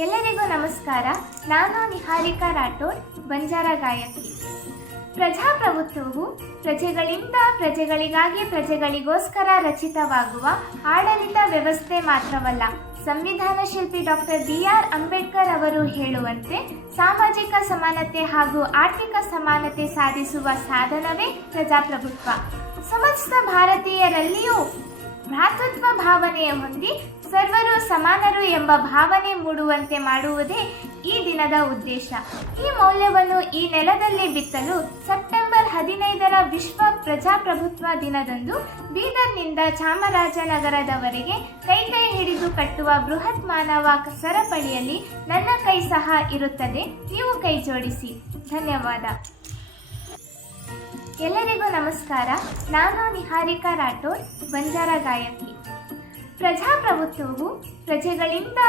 ಎಲ್ಲರಿಗೂ ನಮಸ್ಕಾರ. ನಾನು ನಿಹಾರಿಕಾ ರಾಠೋಡ್, ಬಂಜಾರ ಗಾಯಕಿ. ಪ್ರಜಾಪ್ರಭುತ್ವವು ಪ್ರಜೆಗಳಿಂದ, ಪ್ರಜೆಗಳಿಗಾಗಿ, ಪ್ರಜೆಗಳಿಗೋಸ್ಕರ ರಚಿತವಾಗುವ ಆಡಳಿತ ವ್ಯವಸ್ಥೆ ಮಾತ್ರವಲ್ಲ. ಸಂವಿಧಾನ ಶಿಲ್ಪಿ ಡಾಕ್ಟರ್ BR ಅಂಬೇಡ್ಕರ್ ಅವರು ಹೇಳುವಂತೆ ಸಾಮಾಜಿಕ ಸಮಾನತೆ ಹಾಗೂ ಆರ್ಥಿಕ ಸಮಾನತೆ ಸಾಧಿಸುವ ಸಾಧನವೇ ಪ್ರಜಾಪ್ರಭುತ್ವ. ಸಮಸ್ತ ಭಾರತೀಯರಲ್ಲಿಯೂ ಭ್ರಾತೃತ್ವ ಭಾವನೆ ಹೊಂದಿ ಸರ್ವರು ಸಮಾನರು ಎಂಬ ಭಾವನೆ ಮೂಡುವಂತೆ ಮಾಡುವುದೇ ಈ ದಿನದ ಉದ್ದೇಶ. ಈ ಮೌಲ್ಯವನ್ನು ಈ ನೆಲದಲ್ಲಿ ಬಿತ್ತಲು ಸೆಪ್ಟೆಂಬರ್ 15ರ ವಿಶ್ವ ಪ್ರಜಾಪ್ರಭುತ್ವ ದಿನದಂದು ಬೀದರ್ನಿಂದ ಚಾಮರಾಜನಗರದವರೆಗೆ ಕೈ ಹಿಡಿದು ಕಟ್ಟುವ ಬೃಹತ್ ಮಾನವ ಸರಪಳಿಯಲ್ಲಿ ನನ್ನ ಕೈ ಸಹ ಇರುತ್ತದೆ. ನೀವು ಕೈ ಜೋಡಿಸಿ. ಧನ್ಯವಾದ. ಎಲ್ಲರಿಗೂ ನಮಸ್ಕಾರ. ನಾನು ನಿಹಾರಿಕಾ ರಾಠೋಡ್, ಬಂಜಾರ ಗಾಯಕಿ. ಪ್ರಜಾಪ್ರಭುತ್ವವು ಪ್ರಜೆಗಳಿಂದ